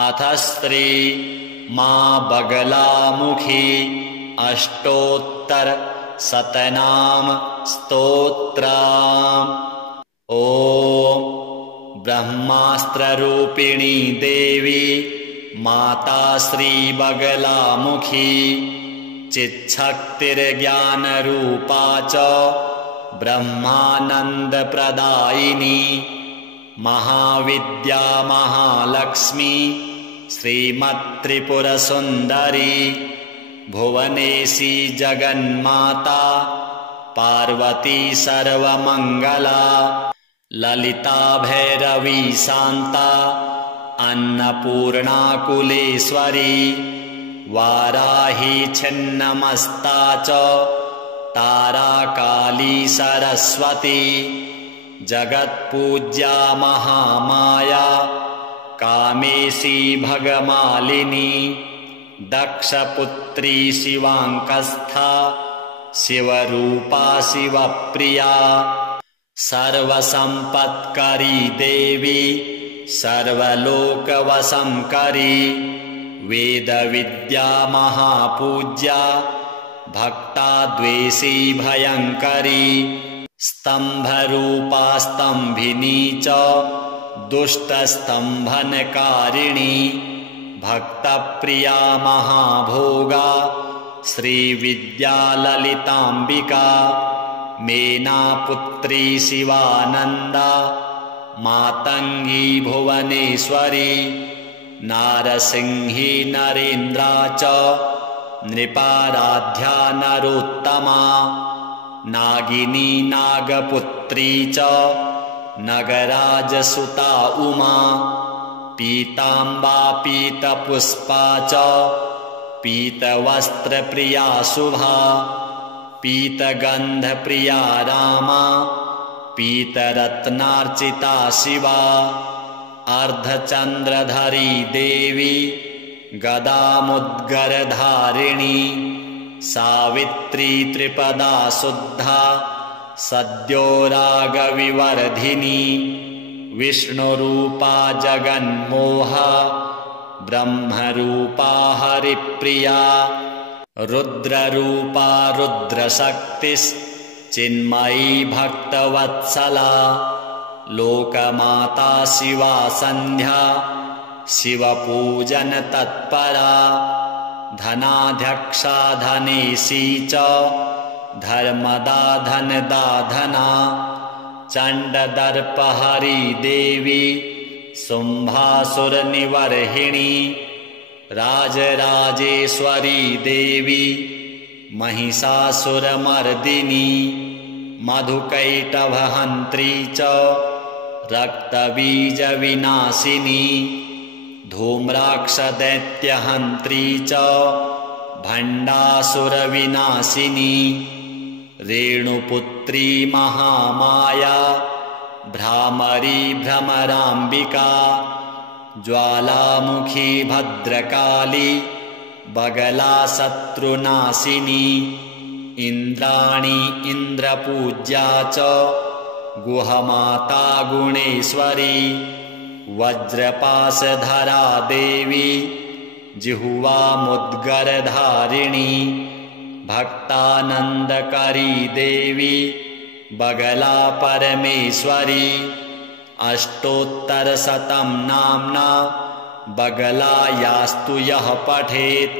अथ श्री माँ बगलामुखी अष्टोत्तरशतनाम स्तोत्रम्। ॐ ब्रह्मास्त्ररूपिणी देवी माता श्री बगलामुखी चिच्छक्तिर्ज्ञानरूपा च ब्रह्मानन्दप्रदायिनी महाविद्या महालक्ष्मी श्रीमत्त्रिपुरसुन्दरी भुवनेशी जगन्माता पार्वती सर्वमङ्गला ललिता भैरवी शान्ता अन्नपूर्णा कुलेश्वरी वाराही छिन्नमस्ता च तारा काली सरस्वती जगत्पूज्या महामाया कामेशी भगमालिनी दक्षपुत्री शिवाङ्कस्था शिवरूपा शिवप्रिया सर्वसम्पत्करी देवी सर्वलोकवशंकरी वेदविद्या महापूज्या भक्ताद्वेषी भयङ्करी स्तम्भरूपा स्तम्भिनी च दुष्टस्तम्भनकारिणी भक्तप्रिया महाभोगा श्रीविद्या ललिताम्बिका मेनापुत्री शिवानन्दा मातङ्गी भुवनेश्वरी नारसिंही नरेन्द्रा च नृपाराध्या नरोत्तमा नागिनी नागपुत्री च नगराजसुता उमा पीताम्बा पीतपुष्पा च पीतवस्त्रप्रिया शुभा पीतगन्धप्रिया रामा पीतरत्नार्चिता शिवा अर्धचन्द्रधरी देवी गदामुद्गरधारिणी सावित्री त्रिपदा शुद्धा सद्यो रागविवर्धिनी विष्णुरूपा जगन्मोहा ब्रह्मरूपा हरिप्रिया रुद्ररूपा रुद्रशक्तिश्चिन्मयी भक्तवत्सला लोकमाता शिवा सन्ध्या शिवपूजन तत्परा धनाध्यक्षा धनेशी च धर्मदा धनदाधना चण्डदर्पहरी देवी शुम्भासुरनिवर्हिणी राजराजेश्वरी देवी महिषासुरमर्दिनी मधुकैटभहन्त्री च रक्तबीजविनाशिनी धूम्राक्षदैत्यहन्त्री च भण्डासुरविनाशिनी रेणुपुत्री महामाया भ्रामरी भ्रमराम्बिका ज्वालामुखी भद्रकाली बगला शत्रुनाशिनी इन्द्राणी इन्द्रपूज्या च गुहमाता गुणेश्वरी वज्रपाशधरा देवी जिह्वामुद्गरधारिणी भक्तानन्दकरी देवी बगला परमेश्वरी अष्टोत्तरशतं नाम्ना बगलायास्तु यः पठेत्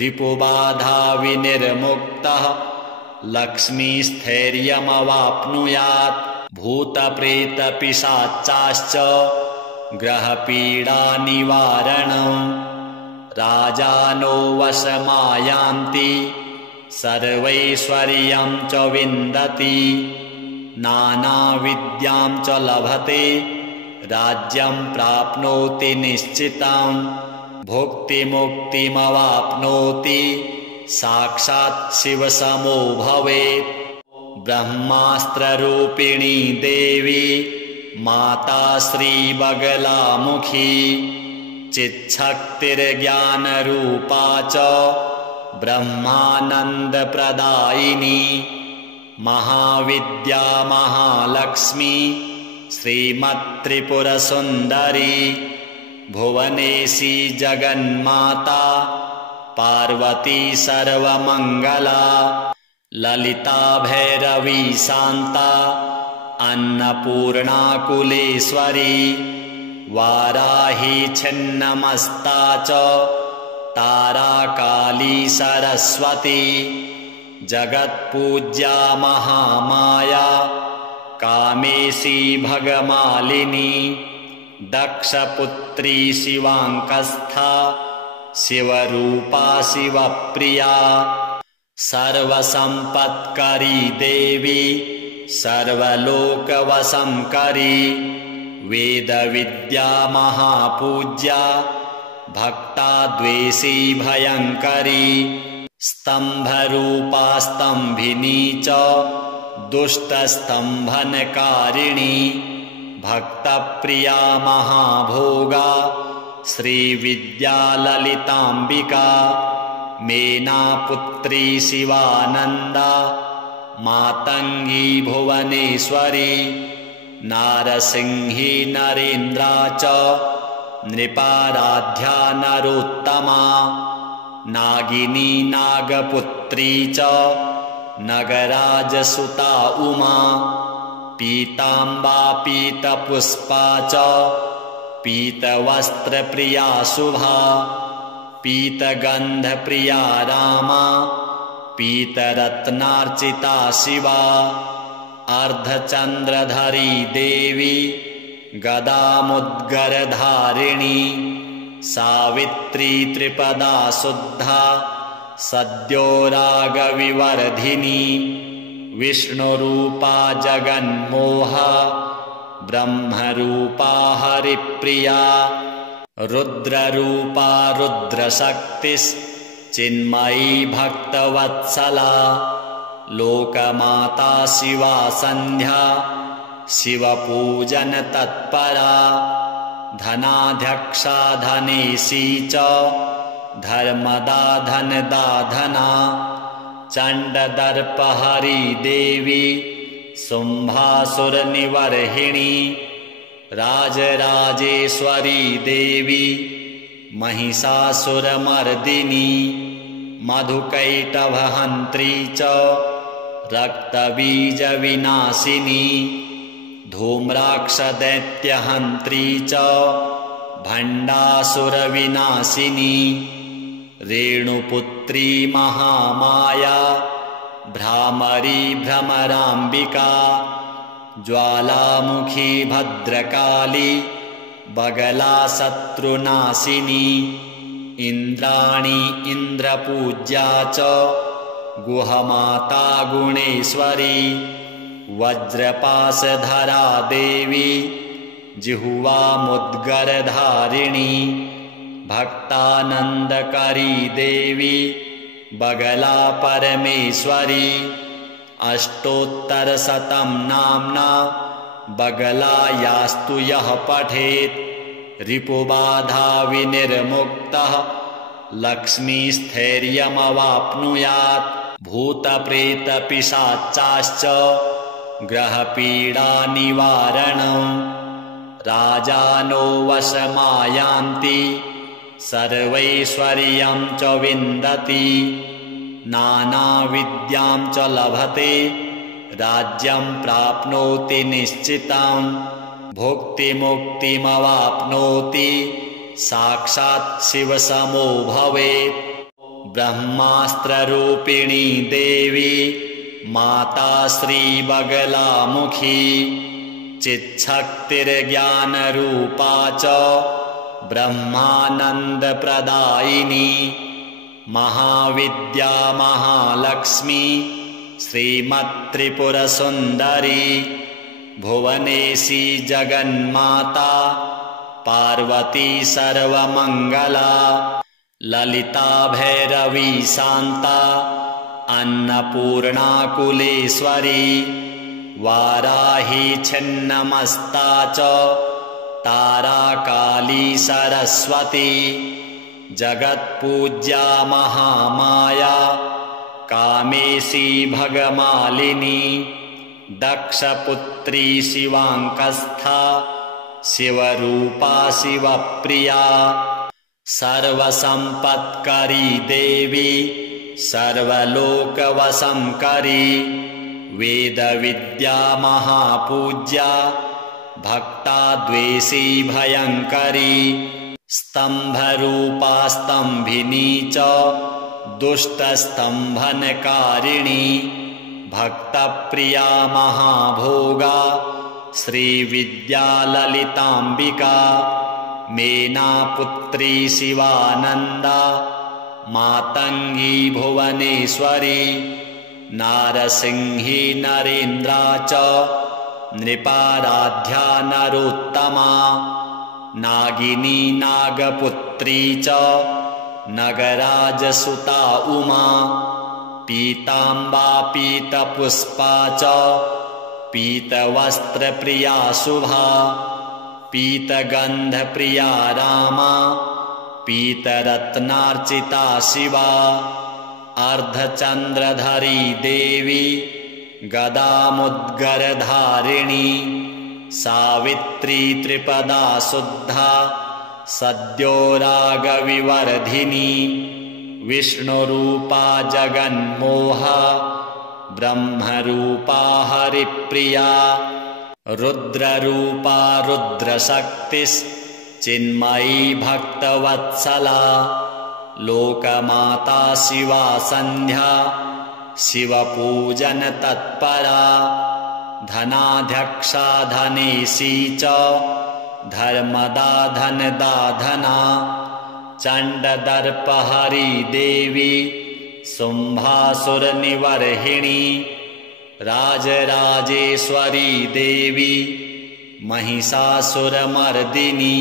रिपुबाधा विनिर्मुक्तः लक्ष्मीस्थैर्यमवाप्नुयात् भूतप्रेतपिशाचाश्च ग्रहपीडानिवारणम् राजानो वशमायान्ति सर्वैश्वर्यं च विन्दति नानाविद्यां च लभते राज्यं प्राप्नोति निश्चितं भुक्तिमुक्तिमवाप्नोति साक्षात् शिवसमो भवेत् ब्रह्मास्त्ररूपिणी देवी माता श्रीबगलामुखी चिच्छक्तिर्ज्ञानरूपा च ब्रह्मानन्दप्रदायिनी महाविद्या महालक्ष्मी श्रीमत्त्रिपुरसुन्दरी भुवनेशी जगन्माता पार्वती सर्वमङ्गला ललिता भैरवी शान्ता अन्नपूर्णा कुलेश्वरी वाराही छिन्नमस्ता च तारा काली सरस्वती जगत्पूज्या महामाया कामेशी भगमालिनी दक्षपुत्री शिवाङ्कस्था शिवरूपा शिवप्रिया सर्वसम्पत्करी देवी सर्वलोकवशंकरी वेदविद्या महापूज्या भक्ताद्वेषी भयङ्करी स्तम्भरूपा स्तम्भिनी च दुष्टस्तम्भनकारिणी भक्तप्रिया महाभोगा श्रीविद्या ललिताम्बिका मेनापुत्री शिवानन्दा मातङ्गी भुवनेश्वरी नारसिंही नरेन्द्रा च नृपाराध्या नरोत्तमा नागिनी नागपुत्री च नगराजसुता उमा पीताम्बा पीतपुष्पा च पीतवस्त्रप्रिया शुभा पीतगन्धप्रिया रामा पीतरत्नार्चिता शिवा अर्धचन्द्रधरी देवी गदामुद्गरधारिणी सावित्री त्रिपदा शुद्धा सद्यो रागविवर्धिनी विष्णुरूपा जगन्मोहा ब्रह्मरूपा हरिप्रिया रुद्ररूपा रुद्रशक्तिश्चिन्मयी भक्तवत्सला लोकमाता शिवा सन्ध्या शिवपूजन तत्परा धनाध्यक्षा धनेशी च धर्मदा धनदाधना चण्डदर्पहरी देवी शुम्भासुरनिवर्हिणी राजराजेश्वरी देवी महिषासुरमर्दिनी मधुकैटभहन्त्री च रक्तबीजविनाशिनी धूम्राक्षदैत्यहन्त्री च भण्डासुरविनाशिनी रेणुपुत्री महामाया भ्रामरी भ्रमराम्बिका ज्वालामुखी भद्रकाली बगला शत्रुनाशिनी इन्द्राणी इन्द्रपूज्या च गुहमाता गुणेश्वरी वज्रपाशधरा देवी जिह्वामुद्गरधारिणी भक्तानन्दकरी देवी बगला परमेश्वरी अष्टोत्तरशतं नाम्ना बगला यास्तु यः पठेत् रिपुबाधा विनिर्मुक्तः लक्ष्मीस्थैर्यमवाप्नुयात् भूतप्रेतपिशाचाश्च ग्रहपीडानिवारणम् राजानो वशमायान्ति सर्वैश्वर्यं च विन्दति नानाविद्यां च लभते राज्यं प्राप्नोति निश्चितं भुक्तिमुक्तिमवाप्नोति साक्षात् शिवसमो भवेत् ब्रह्मास्त्ररूपिणी देवी माता श्रीबगलामुखी चिच्छक्तिर्ज्ञानरूपा च ब्रह्मानन्दप्रदायिनी महाविद्या महालक्ष्मी श्रीमत्त्रिपुरसुन्दरी भुवनेशी जगन्माता पार्वती सर्वमङ्गला ललिता भैरवी शान्ता अन्नपूर्णा कुलेश्वरी वाराही छिन्नमस्ता च तारा काली सरस्वती जगत्पूज्या महामाया कामेशी भगमालिनी दक्षपुत्री शिवाङ्कस्था शिवरूपा शिवप्रिया सर्वसम्पत्करी देवी सर्वलोकवशंकरी वेदविद्या महापूज्या भक्ताद्वेषी भयङ्करी स्तम्भरूपा स्तम्भिनी च दुष्टस्तम्भनकारिणी भक्तप्रिया महाभोगा श्रीविद्या ललिताम्बिका मेनापुत्री शिवानन्दा मातङ्गी भुवनेश्वरी नारसिंही नरेन्द्रा च नृपाराध्या नरोत्तमा नागिनी नागपुत्री च नगराजसुता उमा पीताम्बा पीतपुष्पा च पीतवस्त्रप्रिया शुभा पीतगन्धप्रिया रामा पीतरत्नार्चिता शिवा अर्धचन्द्रधरी देवी गदामुद्गरधारिणी सावित्री त्रिपदा शुद्धा सद्यो रागविवर्धिनी विष्णुरूपा जगन्मोहा ब्रह्मरूपा हरिप्रिया रुद्ररूपा रुद्रशक्तिश्चिन्मयी भक्तवत्सला लोकमाता शिवा सन्ध्या शिवपूजन तत्परा धनाध्यक्षा धनेशी च धर्मदा धनदाधना चण्डदर्पहरी देवी शुम्भासुरनिवर्हिणी राजराजेश्वरी देवी महिषासुरमर्दिनी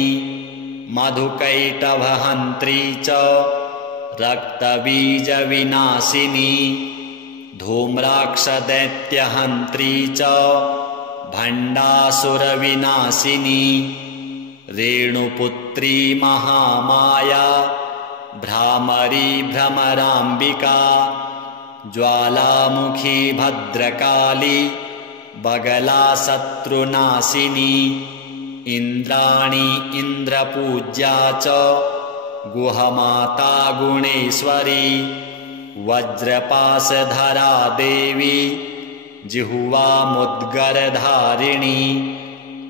मधुकैटभहन्त्री च रक्तबीजविनाशिनी धूम्राक्षदैत्यहन्त्री च भण्डासुरविनाशिनी रेणुपुत्री महामाया भ्रामरी भ्रमराम्बिका ज्वालामुखी भद्रकाली बगला शत्रुनाशिनी इन्द्राणी इन्द्रपूज्या च गुहमाता गुणेश्वरी वज्रपाशधरा देवी जिह्वामुद्गरधारिणी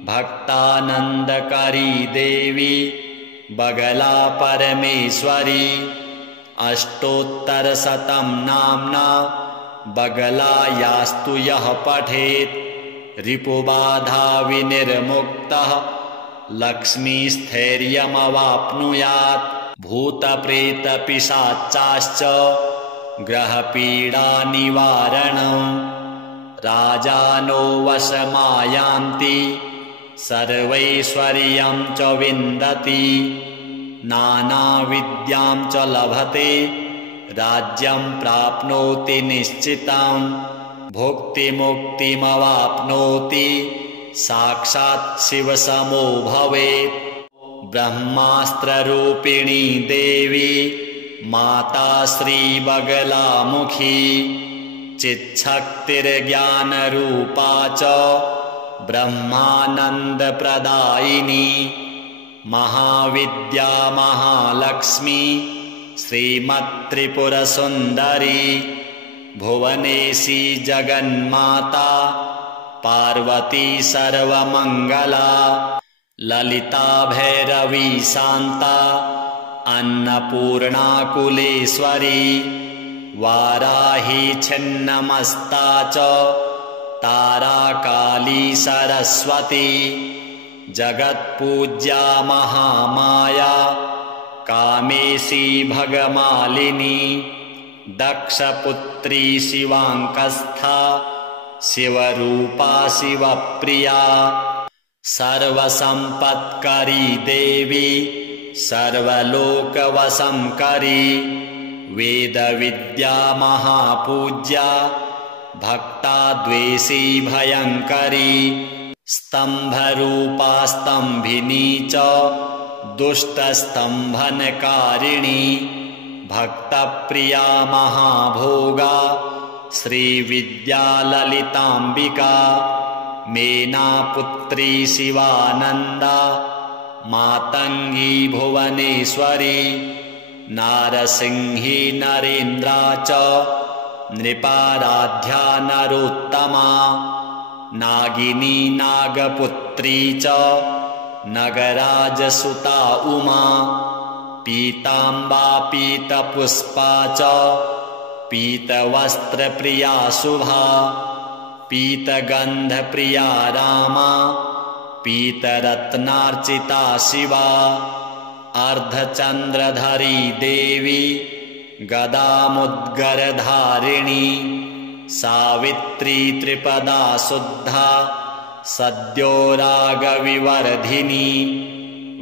भक्तानन्दकरी देवी बगला परमेश्वरी अष्टोत्तरशतं नाम्ना बगला यास्तु यः पठेत् रिपुबाधा विनिर्मुक्तः लक्ष्मीस्थैर्यमवाप्नुयात् भूतप्रेतपिशाचाश्च ग्रहपीडानिवारणम् राजानो वशमायान्ति सर्वैश्वर्यं च विन्दति नानाविद्यां च लभते राज्यं प्राप्नोति निश्चितं भुक्तिमुक्तिमवाप्नोति साक्षात् शिवसमो भवेत् ब्रह्मास्त्ररूपिणी देवी माता श्रीबगलामुखी चिच्छक्तिर्ज्ञानरूपा च ब्रह्मानन्दप्रदायिनी महाविद्या महालक्ष्मी श्रीमत्त्रिपुरसुन्दरी भुवनेशी जगन्माता पार्वती सर्वमङ्गला ललिता भैरवी शान्ता अन्नपूर्णाकुलेश्वरी वाराही छिन्नमस्ता च तारा काली सरस्वती जगत्पूज्या महामाया कामेशी भगमालिनी दक्षपुत्री शिवाङ्कस्था शिवरूपा शिवप्रिया सर्वसम्पत्करी देवी सर्वलोकवशंकरी वेदविद्या महापूज्या भक्ताद्वेषी भयङ्करी स्तम्भरूपा स्तम्भिनी च दुष्टस्तम्भनकारिणी भक्तप्रिया महाभोगा श्रीविद्या ललिताम्बिका मेनापुत्री शिवानन्दा मातङ्गी भुवनेश्वरी नारसिंही नरेन्द्रा च नृपाराध्या नरोत्तमा नागिनी नागपुत्री च नगराजसुता उमा पीताम्बा पीतपुष्पा च पीतवस्त्रप्रिया शुभा पीतगन्धप्रिया रामा पीतरत्नार्चिता शिवा अर्धचन्द्रधरी देवी गदामुद्गरधारिणी सावित्री त्रिपदा शुद्धा सद्यो रागविवर्धिनी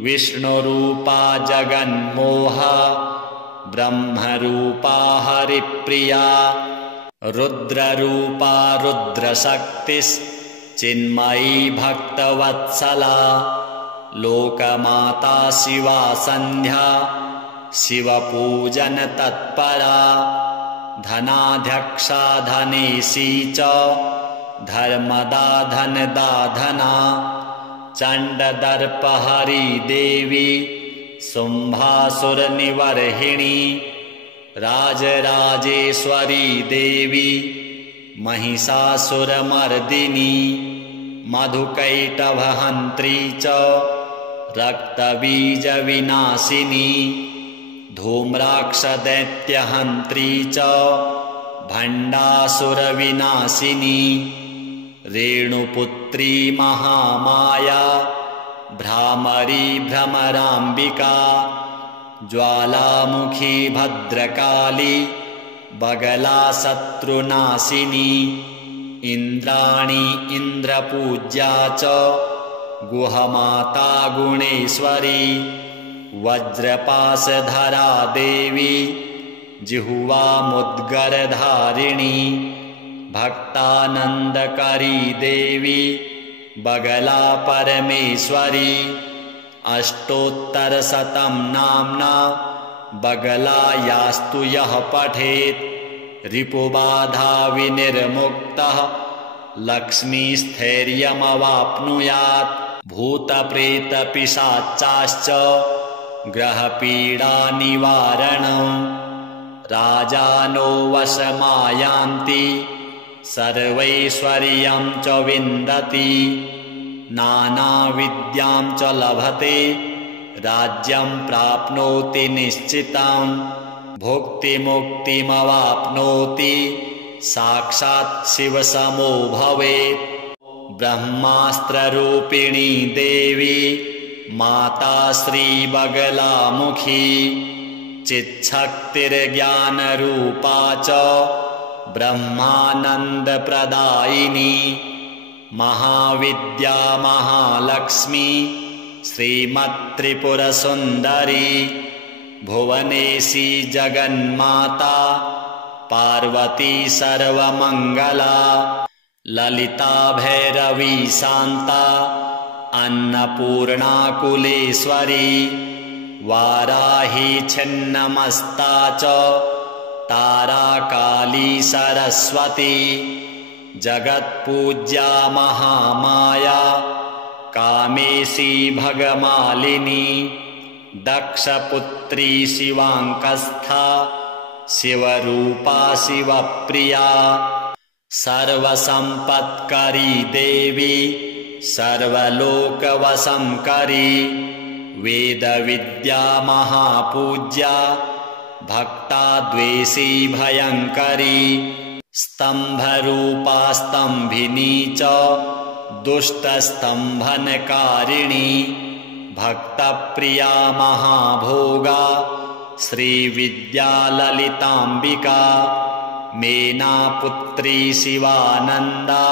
विष्णुरूपा जगन्मोहा ब्रह्मरूपा हरिप्रिया रुद्ररूपा रुद्रशक्तिश्चिन्मयी भक्तवत्सला लोकमाता शिवा सन्ध्या शिवपूजन तत्परा धनाध्यक्षा धनेशी च धर्मदा धनदा धना चण्डदर्पहरी देवी शुम्भासुरनिवर्हिणी राजराजेश्वरी देवी महिषासुरमर्दिनी मधुकैटभहन्त्री च रक्तबीजविनाशिनी धूम्राक्षदैत्यहन्त्री च भण्डासुरविनाशिनी रेणुपुत्री महामाया भ्रामरी भ्रमराम्बिका ज्वालामुखी भद्रकाली बगला शत्रुनाशिनी इन्द्राणी इन्द्रपूज्या च गुहमाता गुणेश्वरी वज्रपाशधरा देवी जिह्वामुद्गरधारिणी भक्तानन्दकरी देवी बगला परमेश्वरी अष्टोत्तरशतं नाम्ना बगला यास्तु यः पठेत् रिपुबाधा विनिर्मुक्तः लक्ष्मीस्थैर्यमवाप्नुयात् भूतप्रेतपिशाचाश्च ग्रहपीडानिवारणम् राजानो वशमायान्ति सर्वैश्वर्यं च विन्दति नानाविद्यां च लभते राज्यं प्राप्नोति निश्चितं भुक्तिमुक्तिमवाप्नोति साक्षात् शिवसमो भवेत् ब्रह्मास्त्ररूपिणी देवी माता श्रीबगलामुखी चिच्छक्तिर्ज्ञानरूपा च ब्रह्मानन्दप्रदायिनी महाविद्या महालक्ष्मी श्रीमत्त्रिपुरसुन्दरी भुवनेशी जगन्माता पार्वती सर्वमङ्गला ललिता भैरवी शान्ता अन्नपूर्णाकुलेश्वरी वाराही छिन्नमस्ता च तारा काली सरस्वती जगत्पूज्या महामाया कामेशी भगमालिनी दक्षपुत्री शिवाङ्कस्था शिवरूपा शिवप्रिया सर्वसम्पत्करी देवी सर्वलोकवशंकरी वेदविद्या महापूज्या भक्ताद्वेषी भयङ्करी स्तम्भरूपा स्तम्भिनी च दुष्टस्तम्भनकारिणी भक्तप्रिया महाभोगा श्रीविद्या ललिताम्बिका मेनापुत्री शिवानन्दा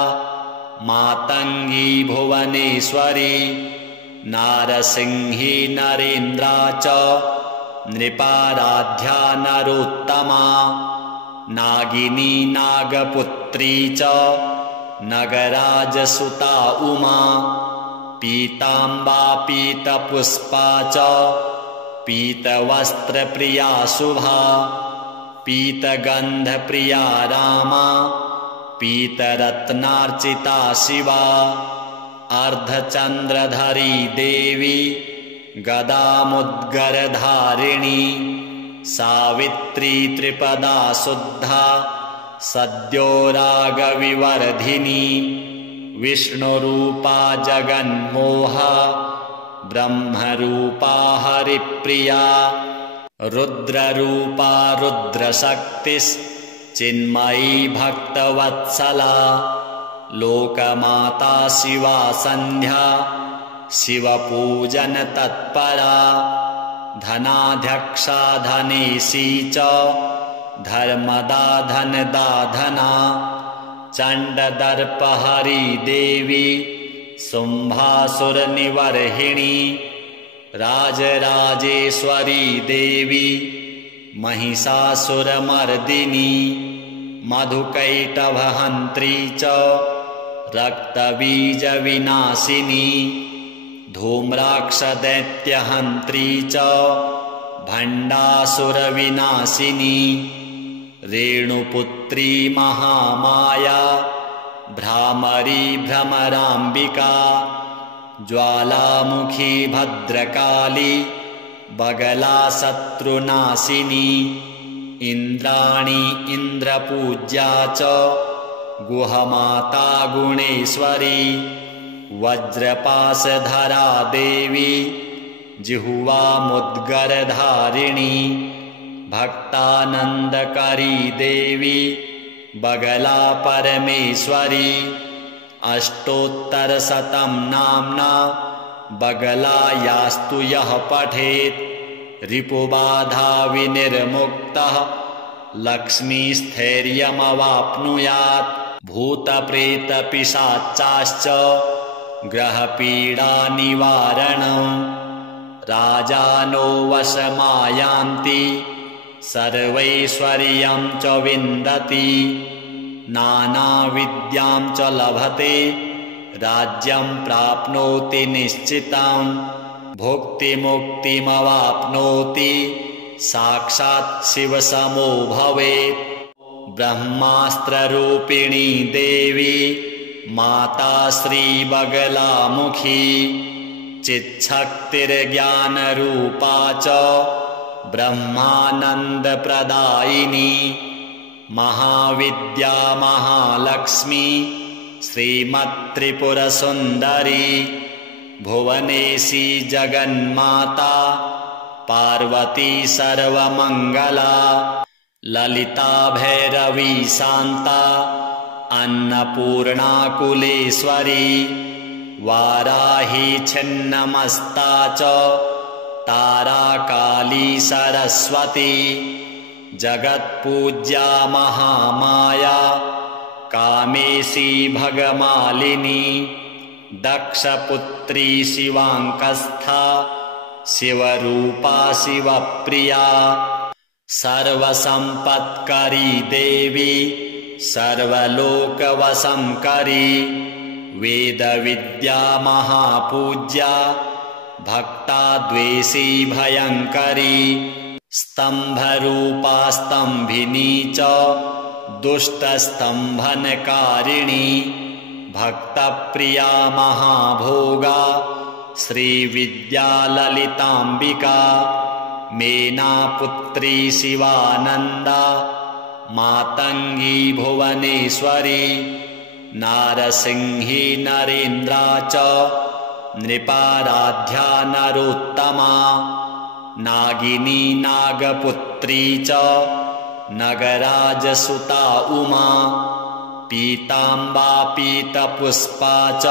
मातङ्गी भुवनेश्वरी नारसिंही नरेन्द्रा च नृपाराध्या नरोत्तमा नागिनी नागपुत्री च नगराजसुता उमा पीताम्बा पीतपुष्पा च पीतवस्त्रप्रिया शुभा पीतगन्धप्रिया रामा पीतरत्नार्चिता शिवा अर्धचन्द्रधरी देवी गदामुद्गरधारिणी सावित्री त्रिपदा शुद्धा सद्यो रागविवर्धिनी विष्णुरूपा जगन्मोहा ब्रह्मरूपा हरिप्रिया रुद्ररूपा रुद्रशक्तिश्चिन्मयी भक्तवत्सला लोकमाता शिवा सन्ध्या शिवपूजन तत्परा धनाध्यक्षा धनेशी च धर्मदा धनदाधना चण्डदर्पहरी देवी शुम्भासुरनिवर्हिणी राजराजेश्वरी देवी महिषासुरमर्दिनी मधुकैटभहन्त्री च रक्तबीजविनाशिनी धूम्राक्षदैत्यहन्त्री च भण्डासुरविनाशिनी रेणुपुत्री महामाया भ्रामरी भ्रमराम्बिका ज्वालामुखी भद्रकाली बगला शत्रुनाशिनी इन्द्राणी इन्द्रपूज्या च गुहमाता गुणेश्वरी वज्रपाशधरा देवी जिह्वामुद्गरधारिणी भक्तानन्दकरी देवी बगला परमेश्वरी अष्टोत्तरशतं नाम्ना बगला यास्तु यः पठेत् रिपुबाधा विनिर्मुक्तः लक्ष्मीस्थैर्यमवाप्नुयात् भूतप्रेतपिशाचाश्च ग्रहपीडानिवारणं राजानो वशमायान्ति सर्वैश्वर्यं च विन्दति नानाविद्यां च लभते राज्यं प्राप्नोति निश्चितं भुक्तिमुक्तिमवाप्नोति साक्षात् शिवसमो भवेत् ब्रह्मास्त्ररूपिणी देवी माता श्रीबगलामुखी चिच्छक्तिर्ज्ञानरूपा च ब्रह्मानन्दप्रदायिनी महाविद्या महालक्ष्मी श्रीमत्त्रिपुरसुन्दरी भुवनेशी जगन्माता पार्वती सर्वमङ्गला ललिता भैरवी शान्ता अन्नपूर्णा कुलेश्वरी वाराही छिन्नमस्ता च तारा काली सरस्वती जगत्पूज्या महामाया कामेशी भगमालिनी दक्षपुत्री शिवाङ्कस्था शिवरूपा शिवप्रिया सर्वसम्पत्करी देवी सर्वलोकवशंकरी वेदविद्या महापूज्या भक्ताद्वेषी भयङ्करी स्तम्भरूपा स्तम्भिनी च दुष्टस्तम्भनकारिणी भक्तप्रिया महाभोगा श्रीविद्या ललिताम्बिका मेनापुत्री शिवानन्दा मातङ्गी भुवनेश्वरी नारसिंही नरेन्द्रा च नृपाराध्या नरोत्तमा नागिनी नागपुत्री च नगराजसुता उमा पीताम्बा पीतपुष्पा च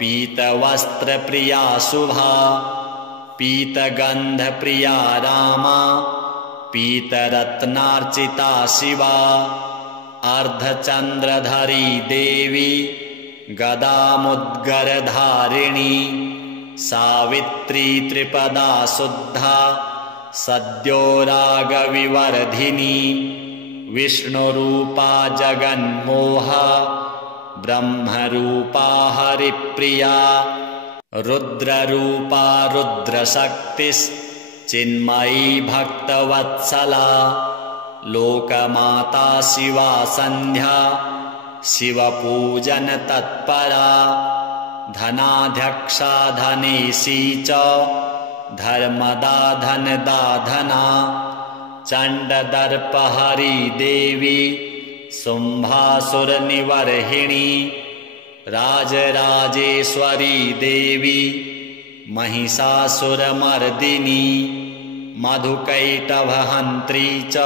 पीतवस्त्रप्रिया शुभा पीतगन्धप्रिया रामा पीतरत्नार्चिता शिवा अर्धचन्द्रधरी देवी गदामुद्गरधारिणी सावित्री त्रिपदा शुद्धा सद्यो रागविवर्धिनी विष्णुरूपा जगन्मोहा ब्रह्मरूपा हरिप्रिया रुद्ररूपा रुद्रशक्तिश्चिन्मयी भक्तवत्सला लोकमाता शिवा सन्ध्या शिवपूजन तत्परा धनाध्यक्षा धनेशी च धर्मदा धनदाधना चण्डदर्पहरी देवी शुम्भासुरनिवर्हिणी राजराजेश्वरी देवी महिषासुरमर्दिनी मधुकैटभहन्त्री च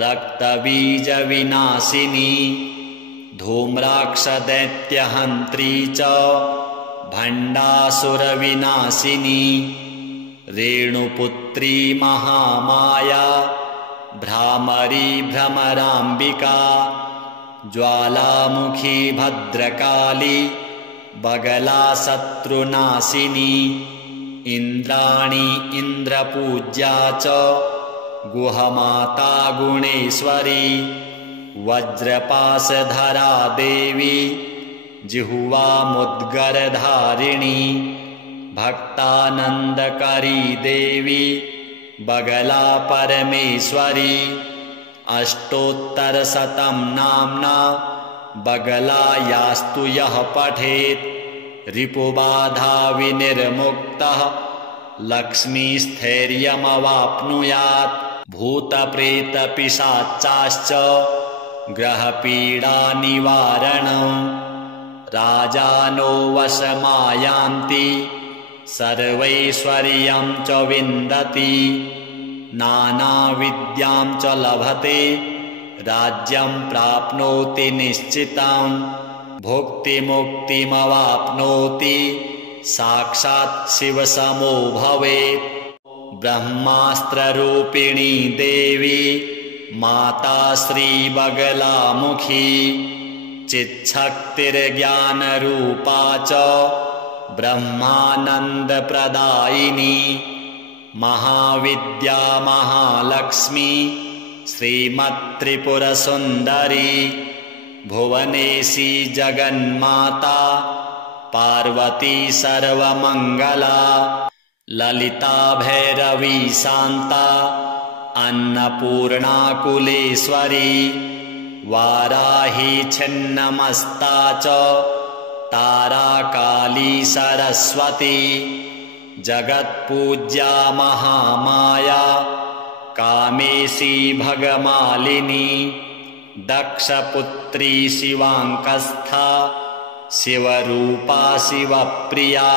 रक्तबीजविनाशिनी धूम्राक्षदैत्यहन्त्री च भण्डासुरविनाशिनी रेणुपुत्री महामाया भ्रामरी भ्रमराम्बिका ज्वालामुखी भद्रकाली बगला शत्रुनाशिनी इन्द्राणी इन्द्रपूज्या च गुहमाता गुणेश्वरी वज्रपाशधरा देवी जिह्वामुद्गरधारिणी भक्तानन्दकरी देवी बगला परमेश्वरी अष्टोत्तरशतं नाम्ना बगलायास्तु यः पठेत् रिपुबाधा विनिर्मुक्तः लक्ष्मीस्थैर्यमवाप्नुयात् भूतप्रेतपिशाचाश्च ग्रहपीडानिवारणं राजानो वशमायान्ति सर्वैश्वर्यं च विन्दति नानाविद्यां च लभते राज्यं प्राप्नोति निश्चितं भुक्तिमुक्तिमवाप्नोति साक्षात् शिवसमो भवेत् ब्रह्मास्त्ररूपिणी देवी माता श्रीबगलामुखी चिच्छक्तिर्ज्ञानरूपा च ब्रह्मानन्दप्रदायिनी महाविद्या महालक्ष्मी श्रीमत्त्रिपुरसुन्दरी भुवनेशी जगन्माता पार्वती सर्वमङ्गला ललिता भैरवी शान्ता अन्नपूर्णाकुलेश्वरी वाराही छिन्नमस्ता च तारा काली सरस्वती जगत्पूज्या महामाया कामेशी भगमालिनी दक्षपुत्री शिवाङ्कस्था शिवरूपा शिवप्रिया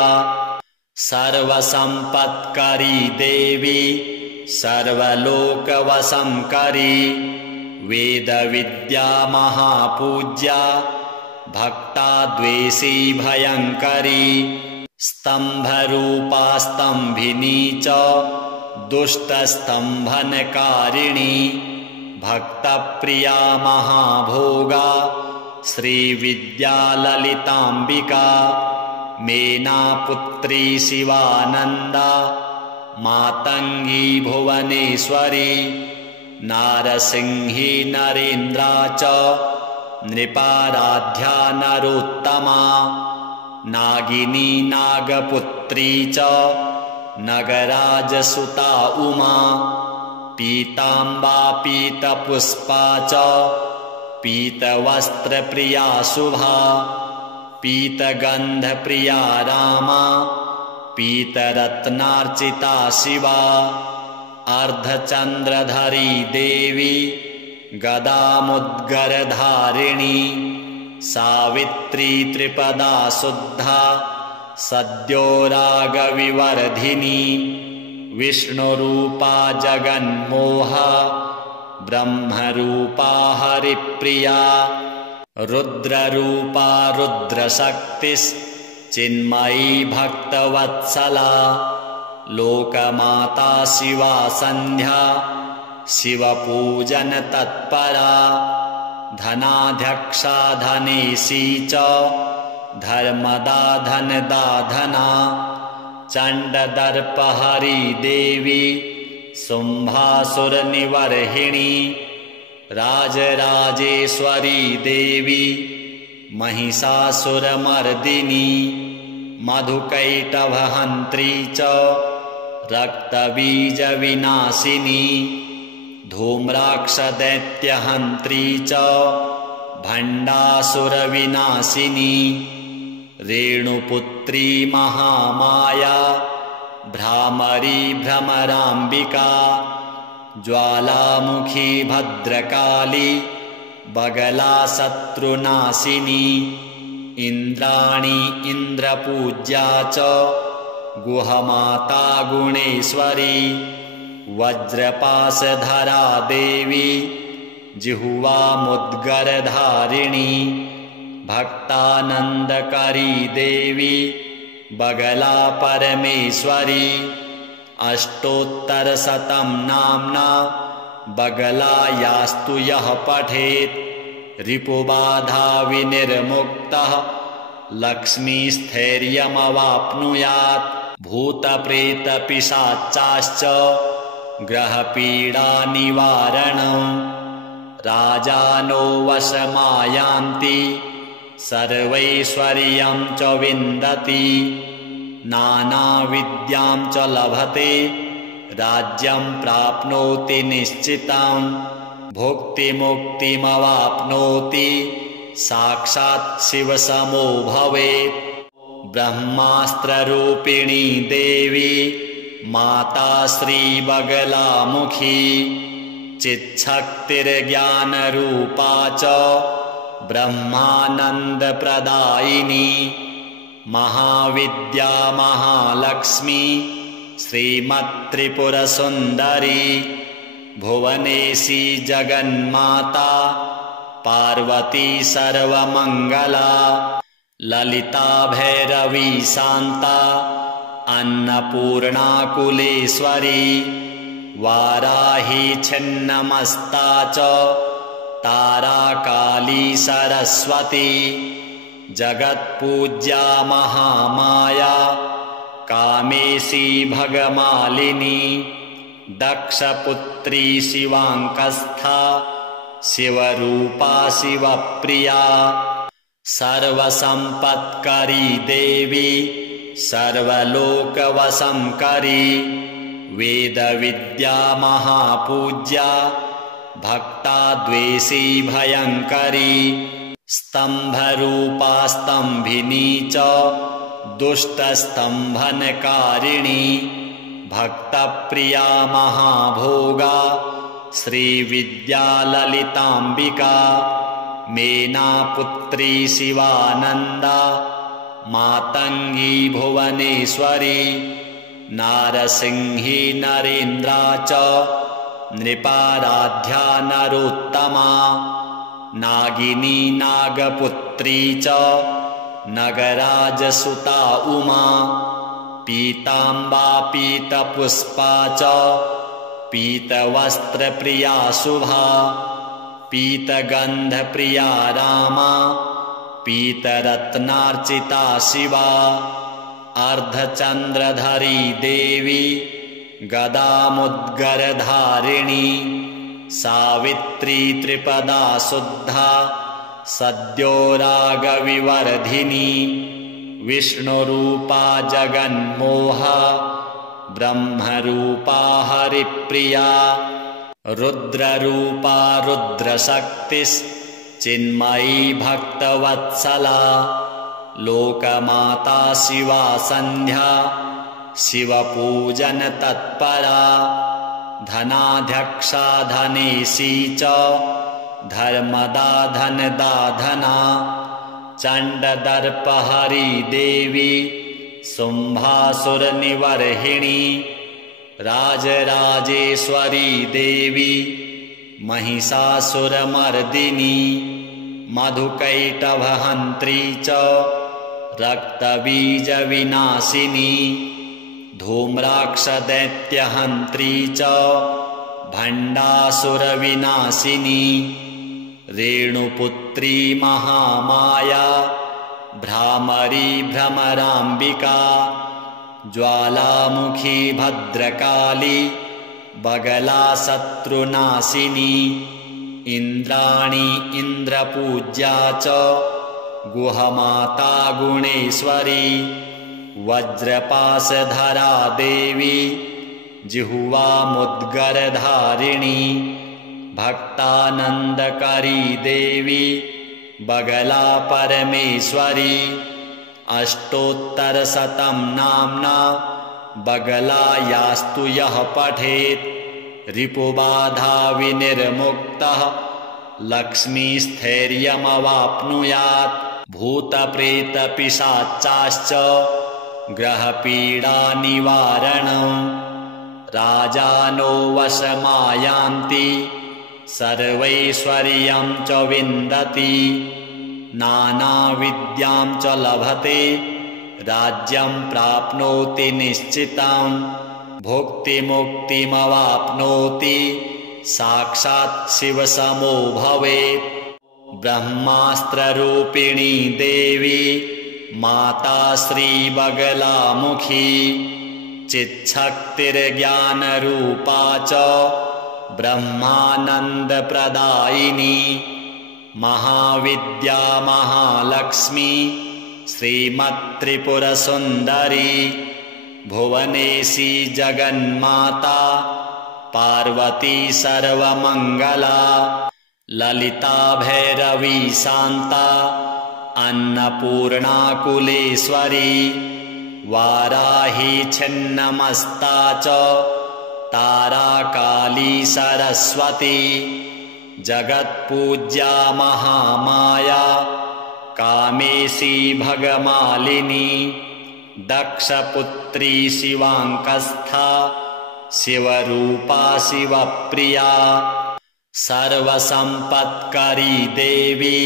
सर्वसम्पत्करी देवी सर्वलोकवशंकरी वेदविद्या महापूज्या भक्ताद्वेषी भयङ्करी स्तम्भरूपा स्तम्भिनी च दुष्टस्तम्भनकारिणी भक्तप्रिया महाभोगा श्रीविद्या ललिताम्बिका मेनापुत्री शिवानन्दा मातङ्गी भुवनेश्वरी नारसिंही नरेन्द्रा च नृपाराध्या नरोत्तमा नागिनी नागपुत्री च नगराजसुता उमा पीताम्बा पीतपुष्पा च पीतवस्त्रप्रिया शुभा पीतगन्धप्रिया रामा पीतरत्नार्चिता शिवा अर्धचन्द्रधरी देवी गदामुद्गरधारिणी सावित्री त्रिपदा शुद्धा सद्यो रागविवर्धिनी विष्णुरूपा जगन्मोहा ब्रह्मरूपा हरिप्रिया रुद्ररूपा रुद्रशक्तिश्चिन्मयी भक्तवत्सला लोकमाता शिवा सन्ध्या शिवपूजन तत्परा धनाध्यक्षा धनेशी च धर्मदा धनदाधना चण्डदर्पहरी देवी शुम्भासुरनिवर्हिणी राजराजेश्वरी देवी महिषासुरमर्दिनी मधुकैटभहन्त्री च रक्तबीजविनाशिनी धूम्राक्षदैत्यहन्त्री च भण्डासुरविनाशिनी रेणुपुत्री महामाया भ्रामरी भ्रमराम्बिका ज्वालामुखी भद्रकाली बगला शत्रुनाशिनी इन्द्राणी इन्द्रपूज्या च गुहमाता गुणेश्वरी वज्रपाशधरा देवी जिह्वामुद्गरधारिणी भक्तानन्दकरी देवी बगला परमेश्वरी अष्टोत्तरशतं नाम्ना बगला यास्तु यः पठेत् रिपुबाधा विनिर्मुक्तः लक्ष्मीस्थैर्यमवाप्नुयात् भूतप्रेतपिशाचाश्च ग्रहपीडानिवारणं राजानो वशमायान्ति सर्वैश्वर्यं च विन्दति नानाविद्यां च लभते राज्यं प्राप्नोति निश्चितं भुक्तिमुक्तिमवाप्नोति साक्षात् शिवसमो भवेत् ब्रह्मास्त्ररूपिणी देवी माता श्रीबगलामुखी चिच्छक्तिर्ज्ञानरूपा च ब्रह्मानन्दप्रदायिनी महाविद्या महालक्ष्मी श्रीमत्त्रिपुरसुन्दरी भुवनेशी जगन्माता पार्वती सर्वमङ्गला ललिता भैरवी शान्ता अन्नपूर्णा कुलेश्वरी वाराही छिन्नमस्ता च तारा काली सरस्वती जगत्पूज्या महामाया कामेशी भगमालिनी दक्षपुत्री शिवाङ्कस्था शिवरूपा शिवप्रिया सर्वसम्पत्करी देवी सर्वलोकवशंकरी वेदविद्या महापूज्या भक्ताद्वेषी भयङ्करी स्तम्भरूपा स्तम्भिनी च दुष्टस्तम्भनकारिणी भक्तप्रिया महाभोगा श्रीविद्या ललिताम्बिका मेनापुत्री शिवानन्दा मातङ्गी भुवनेश्वरी नारसिंही नरेन्द्रा च नृपाराध्या नरोत्तमा नागिनी नागपुत्री च नगराजसुता उमा पीताम्बा पीतपुष्पा च पीतवस्त्रप्रिया शुभा पीतगन्धप्रिया रामा पीतरत्नार्चिता शिवा अर्धचन्द्रधरी देवी गदामुद्गरधारिणी सावित्री त्रिपदा शुद्धा सद्यो रागविवर्धिनी विष्णुरूपा जगन्मोहा ब्रह्मरूपा हरिप्रिया रुद्ररूपा रुद्रशक्तिश्चिन्मयी भक्तवत्सला लोकमाता शिवा सन्ध्या शिवपूजन तत्परा धनाध्यक्षा धनेशी च धर्मदा धनदाधना चण्डदर्पहरी देवी शुम्भासुरनिवर्हिणी राजराजेश्वरी देवी महिषासुरमर्दिनी मधुकैटभहन्त्री च रक्तबीजविनाशिनी धूम्राक्षदैत्यहन्त्री च भण्डासुरविनाशिनी रेणुपुत्री महामाया भ्रामरी भ्रमराम्बिका ज्वालामुखी भद्रकाली बगला शत्रुनाशिनी इन्द्राणी इन्द्रपूज्या च गुहमाता गुणेश्वरी वज्रपाशधरा देवी जिह्वामुद्गरधारिणी भक्तानन्दकरी देवी बगला परमेश्वरी अष्टोत्तरशतं नाम्ना बगलायास्तु यः पठेत् रिपुबाधा विनिर्मुक्तः लक्ष्मीस्थैर्यमवाप्नुयात् भूतप्रेतपिशाचाश्च ग्रहपीडानिवारणम् राजानो वशमायान्ति सर्वैश्वर्यं च विन्दति नानाविद्यां च लभते राज्यं प्राप्नोति निश्चितं भुक्तिमुक्तिमवाप्नोति साक्षात् शिवसमो भवेत् ब्रह्मास्त्ररूपिणी देवी माता श्रीबगलामुखी चिच्छक्तिर्ज्ञानरूपा च ब्रह्मानन्दप्रदायिनी महाविद्या महालक्ष्मी श्रीमत्त्रिपुरसुन्दरी भुवनेशी जगन्माता पार्वती सर्वमङ्गला ललिता भैरवी शान्ता अन्नपूर्णाकुलेश्वरी वाराही छिन्नमस्ता च तारा काली सरस्वती जगत्पूज्या महामाया कामेशी भगमालिनी दक्षपुत्री शिवाङ्कस्था शिवरूपा शिवप्रिया सर्वसम्पत्करी देवी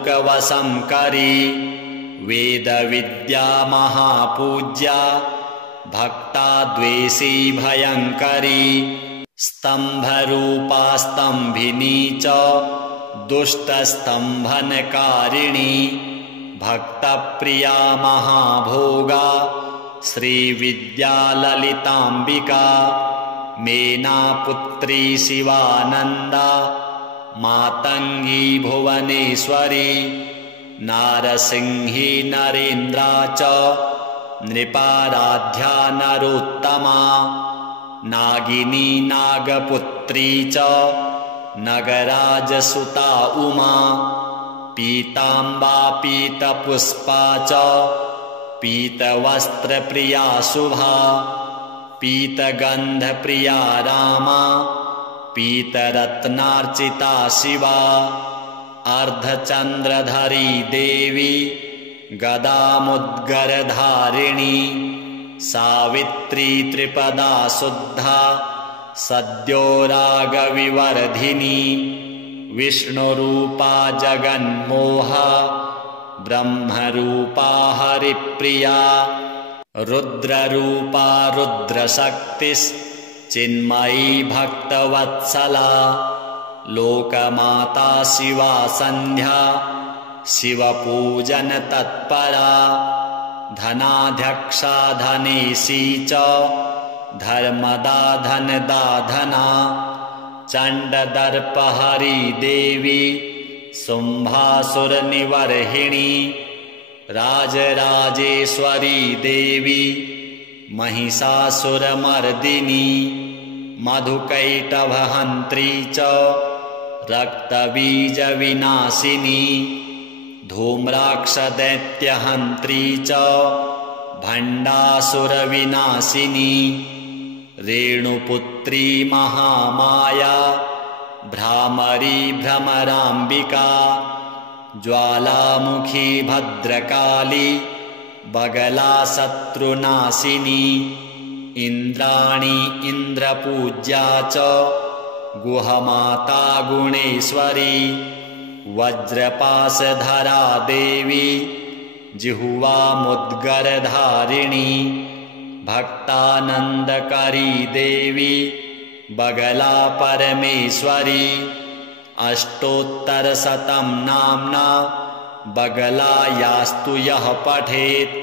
सर्वलोकवशंकरी वेदविद्या महापूज्या भक्ताद्वेषी भयङ्करी स्तम्भरूपा स्तम्भिनी च दुष्टस्तम्भनकारिणी भक्तप्रिया महाभोगा श्रीविद्या ललिताम्बिका मेनापुत्री शिवानन्दा मातङ्गी भुवनेश्वरी नारसिंही नरेन्द्रा च नृपाराध्या नरोत्तमा नागिनी नागपुत्री च नगराजसुता उमा पीताम्बा पीतपुष्पा च पीतवस्त्रप्रिया शुभा पीतगन्धप्रिया रामा पीतरत्नार्चिता शिवा अर्धचन्द्रधरी देवी गदामुद्गरधारिणी सावित्री त्रिपदा शुद्धा सद्यो रागविवर्धिनी विष्णुरूपा जगन्मोहा ब्रह्मरूपा हरिप्रिया रुद्ररूपा रुद्रशक्तिश्चिन्मयी भक्तवत्सला लोकमाता शिवा सन्ध्या शिवपूजनतत्परा धनाध्यक्षा धनेशी च धर्मदा धनदाधना चण्डदर्पहरी देवी शुम्भासुरनिवर्हिणी राजराजेश्वरी देवी महिषासुरमर्दिनी मधुकैटभहन्त्री च रक्तबीजविनाशिनी धूम्राक्षदैत्यहन्त्री च भण्डासुरविनाशिनी रेणुपुत्री महामाया भ्रामरी भ्रमराम्बिका ज्वालामुखी भद्रकाली बगला शत्रुनाशिनी इन्द्राणी इन्द्रपूज्या च गुहमाता गुणेश्वरी वज्रपाशधरा देवी जिह्वामुद्गरधारिणी भक्तानन्दकरी देवी बगला परमेश्वरी अष्टोत्तरशतं नाम्ना बगलायास्तु यः पठेत्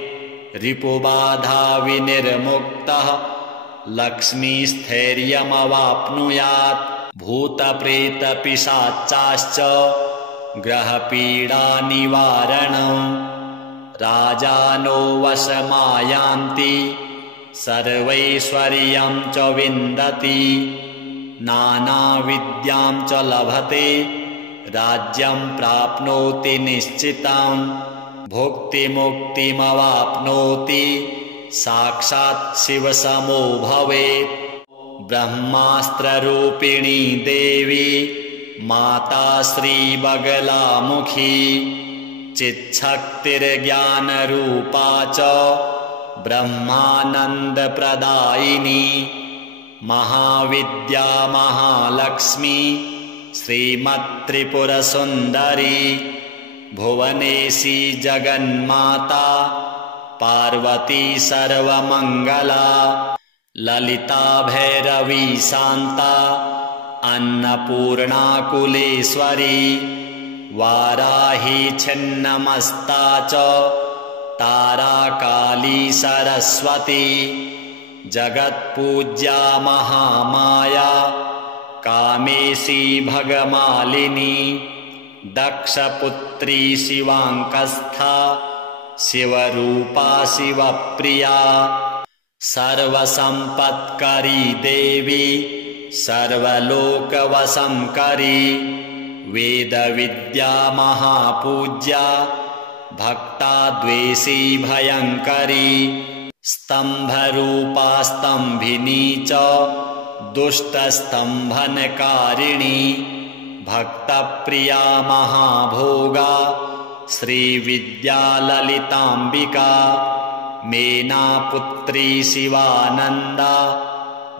रिपुबाधा विनिर्मुक्तः लक्ष्मीस्थैर्यमवाप्नुयात् भूतप्रेतपिशाचाश्च ग्रहपीडानिवारणम् राजानो वशमायान्ति सर्वैश्वर्यं च विन्दति नानाविद्यां च लभते राज्यं प्राप्नोति निश्चितं भुक्तिमुक्तिमवाप्नोति साक्षात् शिवसमो भवेत्। ब्रह्मास्त्ररूपिणी देवी माता श्रीबगलामुखी चिच्छक्तिर्ज्ञानरूपा च ब्रह्मानन्दप्रदायिनी महाविद्या महालक्ष्मी श्रीमत्त्रिपुरसुन्दरी भुवनेशी जगन्माता पार्वती सर्वमङ्गला ललिता भैरवी शान्ता अन्नपूर्णा कुलेश्वरी वाराही छिन्नमस्ता च तारा काली सरस्वती जगत्पूज्या महामाया कामेशी भगमालिनी दक्षपुत्री शिवाङ्कस्था शिवरूपा शिवप्रिया सर्वसम्पत्करी देवी सर्वलोकवशंकरी वेदविद्या महापूज्या भक्ताद्वेषी भयङ्करी स्तम्भरूपा स्तम्भिनी च दुष्टस्तम्भनकारिणी भक्तप्रिया महाभोगा श्रीविद्या ललिताम्बिका मेनापुत्री शिवानन्दा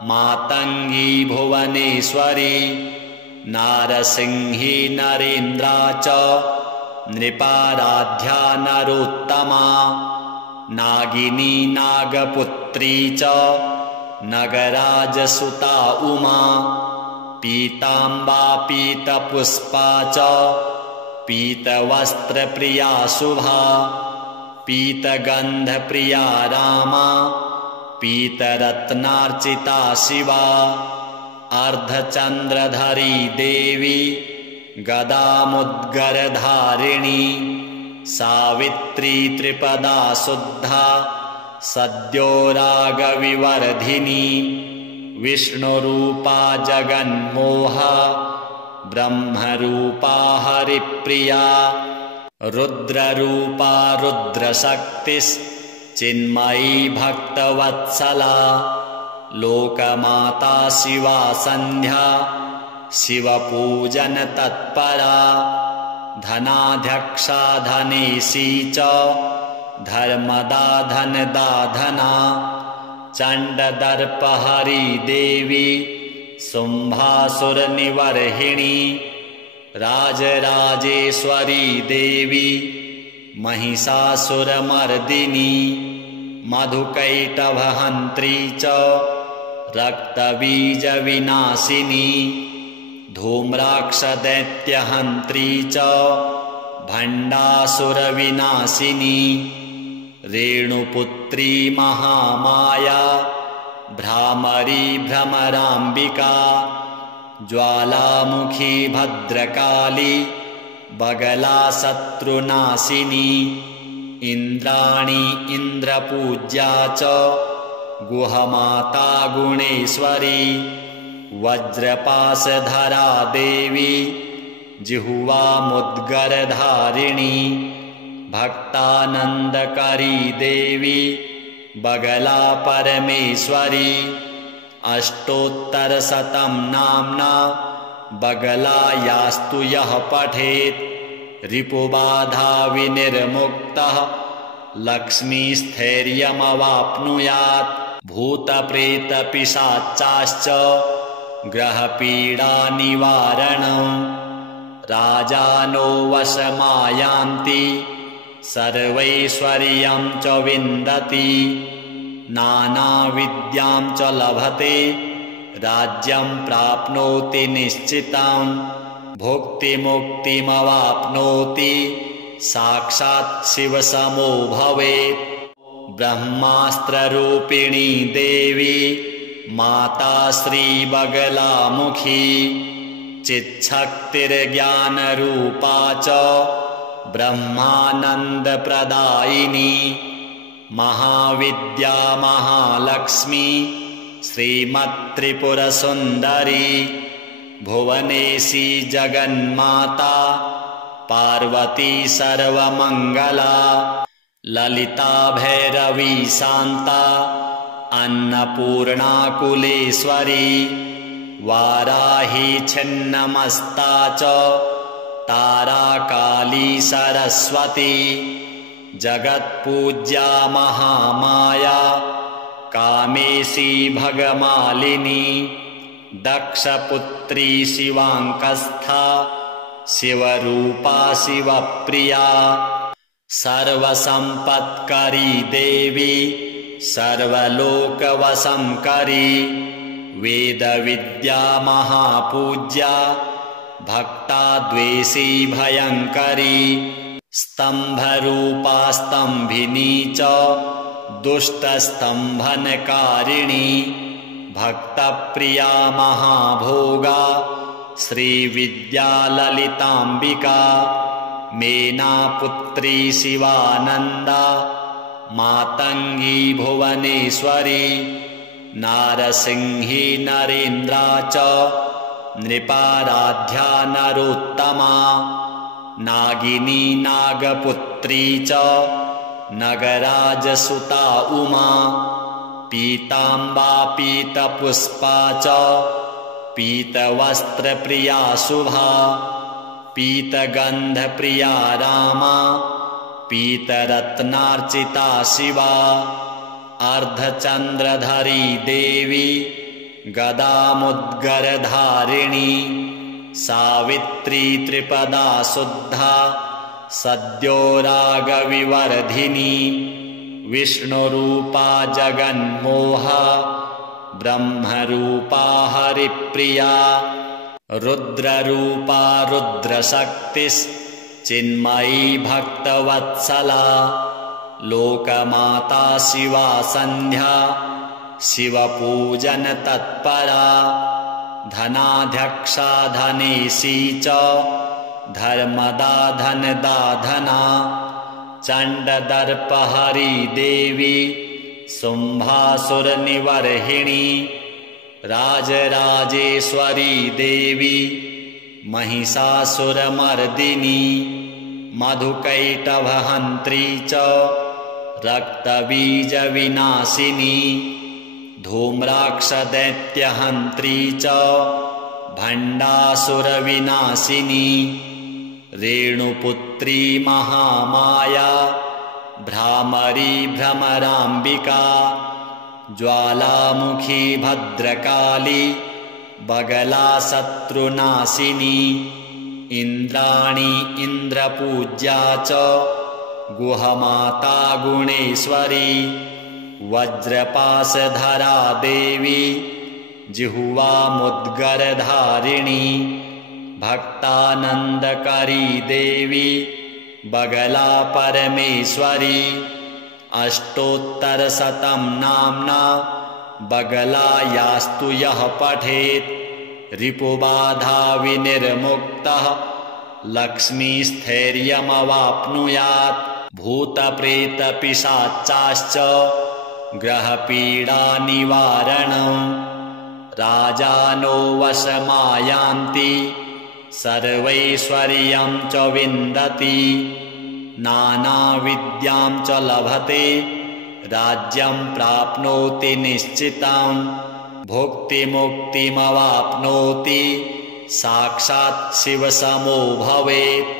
मातङ्गी भुवनेश्वरी नारसिंही नरेन्द्रा च नृपाराध्या नरोत्तमा नागिनी नागपुत्री च नगराजसुता उमा पीताम्बा पीतपुष्पा च पीतवस्त्रप्रिया शुभा पीतगन्धप्रिया रामा पीतरत्नार्चिता शिवा अर्धचन्द्रधरी देवी गदामुद्गरधारिणी सावित्री त्रिपदा शुद्धा सद्यो रागविवर्धिनी विष्णुरूपा जगन्मोहा ब्रह्मरूपा हरिप्रिया रुद्ररूपा रुद्रशक्तिश्चिन्मयी भक्तवत्सला लोकमाता शिवा सन्ध्या शिवपूजनतत्परा धनाध्यक्षा धनेशी च धर्मदा धनदाधना चण्डदर्पहरी देवी शुम्भासुरनिवर्हिणी राजराजेश्वरी देवी महिषासुरमर्दिनी मधुकैटभहन्त्री च रक्तबीजविनाशिनी धूम्राक्षदैत्यहन्त्री च भण्डासुरविनाशिनी रेणुपुत्री महामाया भ्रामरी भ्रमराम्बिका ज्वालामुखी भद्रकाली बगला शत्रुनाशिनी इन्द्राणी इन्द्रपूज्या च गुहमाता गुणेश्वरी वज्रपाशधरा देवी जिह्वामुद्गरधारिणी भक्तानन्दकरी देवी बगला परमेश्वरी अष्टोत्तरशतं नाम्ना बगलायास्तु यः पठेत् रिपुबाधा विनिर्मुक्तः लक्ष्मीस्थैर्यमवाप्नुयात् भूतप्रेतपिशाचाश्च ग्रहपीडानिवारणम् राजानो वशमायान्ति सर्वैश्वर्यं च विन्दति नानाविद्यां च लभते राज्यं प्राप्नोति निश्चितं भुक्तिमुक्तिमवाप्नोति साक्षात् शिवसमो भवेत्। ब्रह्मास्त्ररूपिणी देवी माता श्रीबगलामुखी चिच्छक्तिर्ज्ञानरूपा च ब्रह्मानन्दप्रदायिनी महाविद्या महालक्ष्मी श्रीमत्त्रिपुरसुन्दरी भुवनेशी जगन्माता पार्वती सर्वमङ्गला ललिता भैरवी शान्ता अन्नपूर्णा कुलेश्वरी वाराही छिन्नमस्ता च तारा काली सरस्वती जगत्पूज्या महामाया कामेशी भगमालिनी दक्षपुत्री शिवाङ्कस्था शिवरूपा शिवप्रिया सर्वसम्पत्करी देवी सर्वलोकवशंकरी वेदविद्या महापूज्या भक्ताद्वेषी भयङ्करी स्तम्भरूपा स्तम्भिनी च दुष्टस्तम्भनकारिणी भक्तप्रिया महाभोगा श्रीविद्या ललिताम्बिका मेनापुत्री शिवानन्दा मातङ्गी भुवनेश्वरी नारसिंही नरेन्द्रा च नृपाराध्या नरोत्तमा नागिनी नागपुत्री च नगराजसुता उमा पीताम्बा पीतपुष्पा च पीतवस्त्रप्रिया शुभा पीतगन्धप्रिया रामा पीतरत्नार्चिता शिवा अर्धचन्द्रधरी देवी गदामुद्गरधारिणी सावित्री त्रिपदा शुद्धा सद्यो रागविवर्धिनी विष्णुरूपा जगन्मोहा ब्रह्मरूपा हरिप्रिया रुद्ररूपा रुद्रशक्तिश्चिन्मयी भक्तवत्सला लोकमाता शिवा सन्ध्या शिवपूजन तत्परा धनाध्यक्षा धनेशी च धर्मदा धनदा धना चण्डदर्पहरी देवी शुम्भासुरनिवर्हिणी राजराजेश्वरी देवी महिषासुरमर्दिनी मधुकैटभहन्त्री च रक्तबीजविनाशिनी धूम्राक्षदैत्यहन्त्री च भण्डासुरविनाशिनी रेणुपुत्री महामाया भ्रामरी भ्रमराम्बिका ज्वालामुखी भद्रकाली बगला शत्रुनाशिनी इन्द्राणी इन्द्रपूज्या च गुहमाता गुणेश्वरी वज्रपाशधरा देवी जिह्वामुद्गरधारिणी भक्तानन्दकरी देवी बगला परमेश्वरी अष्टोत्तरशतं नाम्ना बगला यास्तु यः पठेत् रिपुबाधा विनिर्मुक्तः लक्ष्मीस्थैर्यमवाप्नुयात् भूतप्रेतपिशाचाश्च ग्रहपीडानिवारणम् राजानो वशमायान्ति सर्वैश्वर्यं च विन्दति नानाविद्यां च लभते राज्यं प्राप्नोति निश्चितं भुक्तिमुक्तिमवाप्नोति साक्षात् शिवसमो भवेत्